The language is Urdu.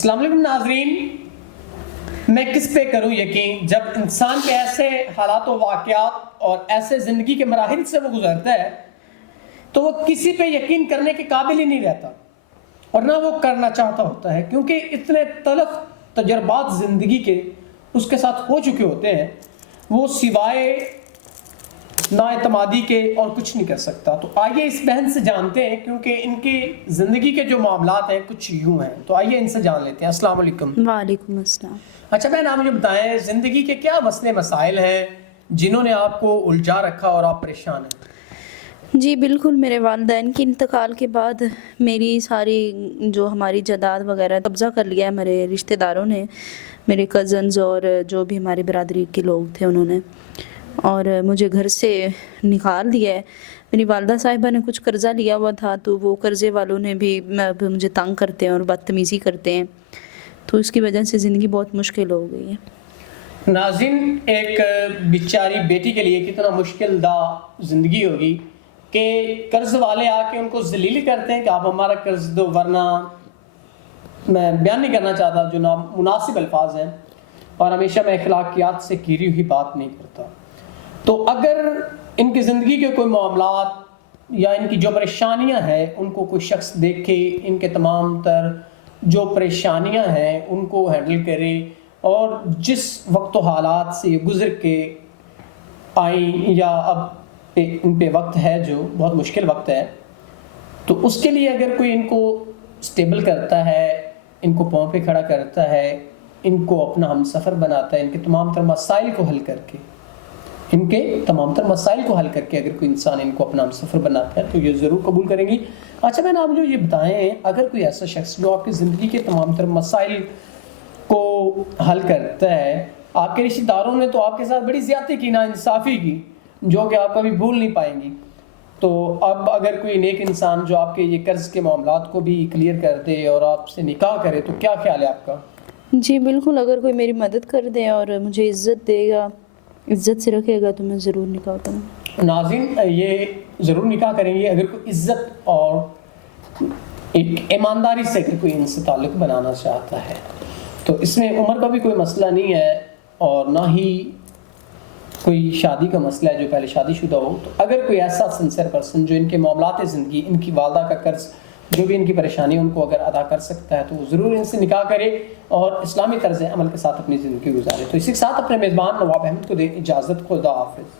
السلام علیکم ناظرین، میں کس پہ کروں یقین جب انسان کے ایسے حالات و واقعات اور ایسے زندگی کے مراحل سے وہ گزرتا ہے تو وہ کسی پہ یقین کرنے کے قابل ہی نہیں رہتا اور نہ وہ کرنا چاہتا ہوتا ہے، کیونکہ اتنے تلخ تجربات زندگی کے اس کے ساتھ ہو چکے ہوتے ہیں، وہ سوائے نا اعتمادی کے اور کچھ نہیں کر سکتا۔ تو آئیے اس بہن سے جانتے ہیں، کیونکہ ان کی زندگی کے جو معاملات ہیں کچھ یوں ہیں، تو آئیے ان سے جان لیتے ہیں۔ السلام علیکم۔ وعلیکم السلام۔ اچھا بہن، آپ مجھے بتائیں زندگی کے کیا مسئلے مسائل ہیں جنہوں نے آپ کو الجھا رکھا اور آپ پریشان ہیں؟ جی بالکل، میرے والدین کی انتقال کے بعد میری ساری جو ہماری جائیداد وغیرہ قبضہ کر لیا ہے ہمارے رشتہ داروں نے، میرے کزنز اور جو بھی ہماری برادری کے لوگ تھے انہوں نے، اور مجھے گھر سے نکال دیا ہے۔ میری والدہ صاحبہ نے کچھ قرضہ لیا ہوا تھا تو وہ قرضے والوں نے بھی مجھے تنگ کرتے ہیں اور بدتمیزی کرتے ہیں، تو اس کی وجہ سے زندگی بہت مشکل ہو گئی ہے۔ ناظرین، ایک بیچاری بیٹی کے لیے کتنا مشکل دہ زندگی ہوگی کہ قرض والے آ کے ان کو ذلیل کرتے ہیں کہ آپ ہمارا قرض دو، ورنہ میں بیان نہیں کرنا چاہتا جو نامناسب الفاظ ہیں، اور ہمیشہ میں اخلاقیات سے گھری ہوئی بات نہیں کرتا۔ تو اگر ان کی زندگی کے کوئی معاملات یا ان کی جو پریشانیاں ہیں ان کو کوئی شخص دیکھے، ان کے تمام تر جو پریشانیاں ہیں ان کو ہینڈل کرے، اور جس وقت و حالات سے یہ گزر کے آئیں یا اب ان پہ وقت ہے جو بہت مشکل وقت ہے، تو اس کے لیے اگر کوئی ان کو سٹیبل کرتا ہے، ان کو پاؤں پہ کھڑا کرتا ہے، ان کو اپنا ہم سفر بناتا ہے، ان کے تمام تر مسائل کو حل کر کے اگر کوئی انسان ان کو اپنا ہم سفر بناتا ہے تو یہ ضرور قبول کریں گی۔ اچھا میں نے آپ مجھے یہ بتائیں، اگر کوئی ایسا شخص جو آپ کی زندگی کے تمام تر مسائل کو حل کرتا ہے، آپ کے رشتہ داروں نے تو آپ کے ساتھ بڑی زیادتی کی، ناانصافی کی، جو کہ آپ کبھی بھول نہیں پائیں گی، تو اب اگر کوئی نیک انسان جو آپ کے یہ قرض کے معاملات کو بھی کلیئر کر دے اور آپ سے نکاح کرے تو کیا خیال ہے آپ کا؟ جی بالکل، اگر کوئی میری مدد کر دے اور مجھے عزت دے گا، عزت سے رکھے گا، تو میں ضرور نکاح کروں۔ ناظرین، یہ ضرور نکاح کریں گے اگر کوئی عزت اور ایک ایمانداری سے اگر کوئی ان سے تعلق بنانا چاہتا ہے، تو اس میں عمر کا بھی کوئی مسئلہ نہیں ہے اور نہ ہی کوئی شادی کا مسئلہ ہے جو پہلے شادی شدہ ہو۔ تو اگر کوئی ایسا سنسر پرسن جو ان کے معاملات زندگی، ان کی والدہ کا قرض، جو بھی ان کی پریشانی ان کو اگر ادا کر سکتا ہے تو وہ ضرور ان سے نکاح کرے اور اسلامی طرز عمل کے ساتھ اپنی زندگی گزارے۔ تو اسی کے ساتھ اپنے میزبان نواب احمد کو دے اجازت، خدا حافظ۔